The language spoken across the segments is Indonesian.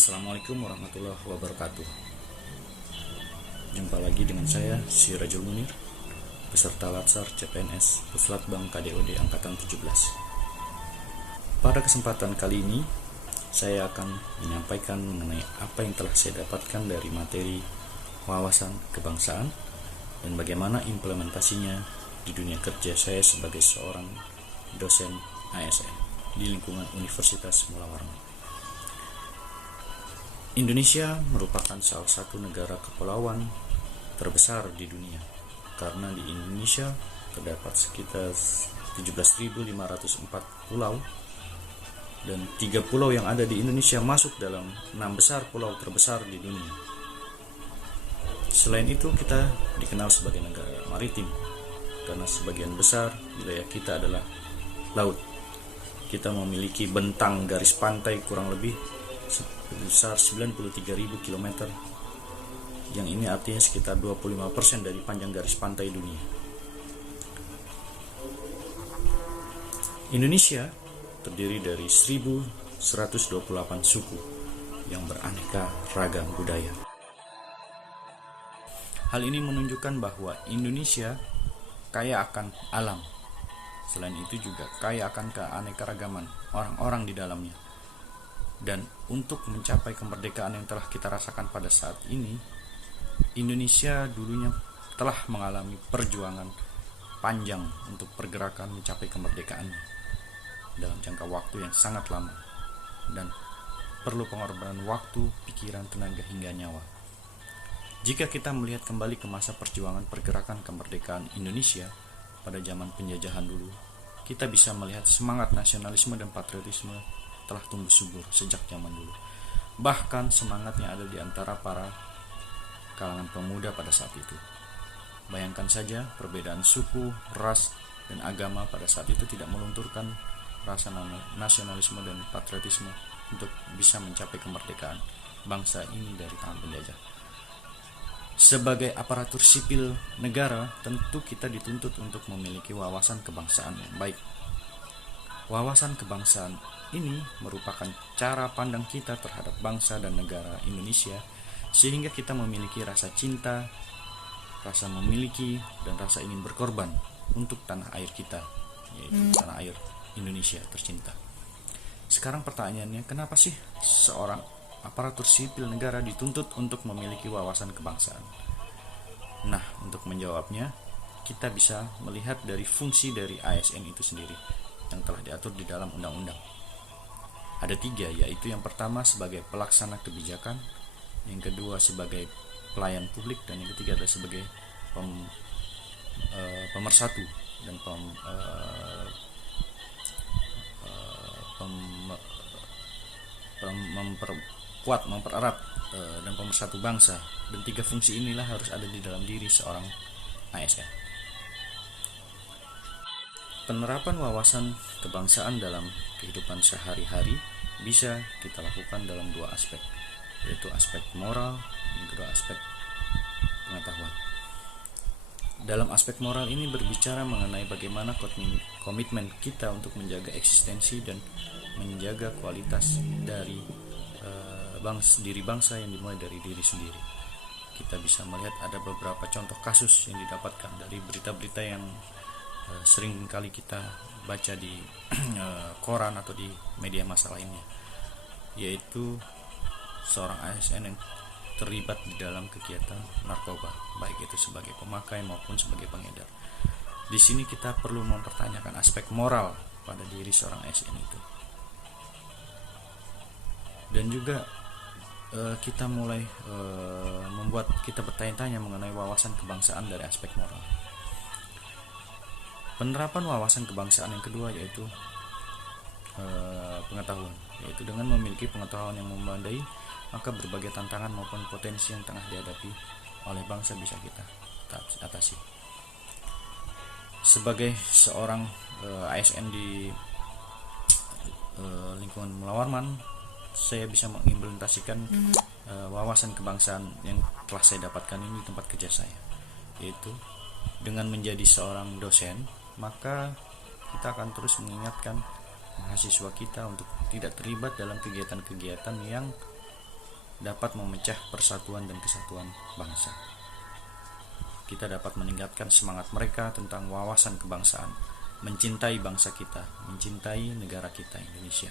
Assalamualaikum warahmatullahi wabarakatuh. Jumpa lagi dengan saya, Sirajul Munir, peserta Latsar CPNS Puslatbang KDOD Angkatan 17. Pada kesempatan kali ini, saya akan menyampaikan mengenai apa yang telah saya dapatkan dari materi wawasan kebangsaan dan bagaimana implementasinya di dunia kerja saya sebagai seorang dosen ASN di lingkungan Universitas Mula Warna. Indonesia merupakan salah satu negara kepulauan terbesar di dunia, karena di Indonesia terdapat sekitar 17.504 pulau, dan 3 pulau yang ada di Indonesia masuk dalam 6 besar pulau terbesar di dunia. Selain itu, kita dikenal sebagai negara maritim, karena sebagian besar wilayah kita adalah laut. Kita memiliki bentang garis pantai kurang lebih sebesar 93.000 km, yang ini artinya sekitar 25% dari panjang garis pantai dunia. Indonesia terdiri dari 1.128 suku yang beraneka ragam budaya. Hal ini menunjukkan bahwa Indonesia kaya akan alam. Selain itu juga kaya akan keanekaragaman orang-orang di dalamnya. Dan untuk mencapai kemerdekaan yang telah kita rasakan pada saat ini, Indonesia dulunya telah mengalami perjuangan panjang untuk pergerakan mencapai kemerdekaannya dalam jangka waktu yang sangat lama, dan perlu pengorbanan waktu, pikiran, tenaga, hingga nyawa. Jika kita melihat kembali ke masa perjuangan pergerakan kemerdekaan Indonesia pada zaman penjajahan dulu, kita bisa melihat semangat nasionalisme dan patriotisme telah tumbuh subur sejak zaman dulu. Bahkan semangatnya ada di antara para kalangan pemuda pada saat itu. Bayangkan saja, perbedaan suku, ras, dan agama pada saat itu tidak melunturkan rasa nasionalisme dan patriotisme untuk bisa mencapai kemerdekaan bangsa ini dari tangan penjajah. Sebagai aparatur sipil negara, tentu kita dituntut untuk memiliki wawasan kebangsaan yang baik. Wawasan kebangsaan ini merupakan cara pandang kita terhadap bangsa dan negara Indonesia, sehingga kita memiliki rasa cinta, rasa memiliki, dan rasa ingin berkorban untuk tanah air kita, yaitu tanah air Indonesia tercinta. Sekarang pertanyaannya, kenapa sih seorang aparatur sipil negara dituntut untuk memiliki wawasan kebangsaan? Nah, untuk menjawabnya, kita bisa melihat dari fungsi dari ASN itu sendiri yang telah diatur di dalam undang-undang. Ada 3, yaitu yang pertama sebagai pelaksana kebijakan, yang kedua sebagai pelayan publik, dan yang ketiga adalah sebagai pemersatu dan memperkuat, mempererat dan pemersatu bangsa. Dan 3 fungsi inilah harus ada di dalam diri seorang ASN. Penerapan wawasan kebangsaan dalam kehidupan sehari-hari bisa kita lakukan dalam 2 aspek, yaitu aspek moral dan kedua aspek pengetahuan. Dalam aspek moral ini berbicara mengenai bagaimana komitmen kita untuk menjaga eksistensi dan menjaga kualitas dari diri bangsa yang dimulai dari diri sendiri. Kita bisa melihat ada beberapa contoh kasus yang didapatkan dari berita-berita yang sering kali kita baca di koran atau di media massa lainnya, yaitu seorang ASN yang terlibat di dalam kegiatan narkoba, baik itu sebagai pemakai maupun sebagai pengedar. Di sini kita perlu mempertanyakan aspek moral pada diri seorang ASN itu, dan juga kita mulai membuat kita bertanya-tanya mengenai wawasan kebangsaan dari aspek moral. Penerapan wawasan kebangsaan yang kedua yaitu pengetahuan, yaitu dengan memiliki pengetahuan yang memadai, maka berbagai tantangan maupun potensi yang tengah dihadapi oleh bangsa bisa kita atasi. Sebagai seorang ASN di lingkungan Mula Warman, saya bisa mengimplementasikan wawasan kebangsaan yang telah saya dapatkan ini di tempat kerja saya, yaitu dengan menjadi seorang dosen, maka kita akan terus mengingatkan mahasiswa kita untuk tidak terlibat dalam kegiatan-kegiatan yang dapat memecah persatuan dan kesatuan bangsa. Kita dapat meningkatkan semangat mereka tentang wawasan kebangsaan, mencintai bangsa kita, mencintai negara kita Indonesia.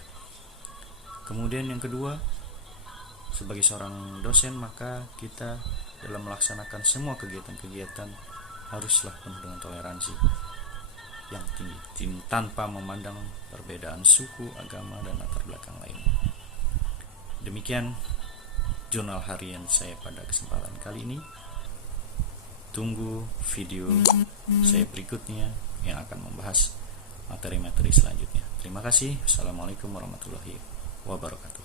Kemudian yang kedua, sebagai seorang dosen, maka kita dalam melaksanakan semua kegiatan-kegiatan haruslah penuh dengan toleransi yang tinggi, tanpa memandang perbedaan suku, agama, dan latar belakang lainnya. Demikian jurnal harian saya pada kesempatan kali ini. Tunggu video saya berikutnya yang akan membahas materi-materi selanjutnya. Terima kasih. Assalamualaikum warahmatullahi wabarakatuh.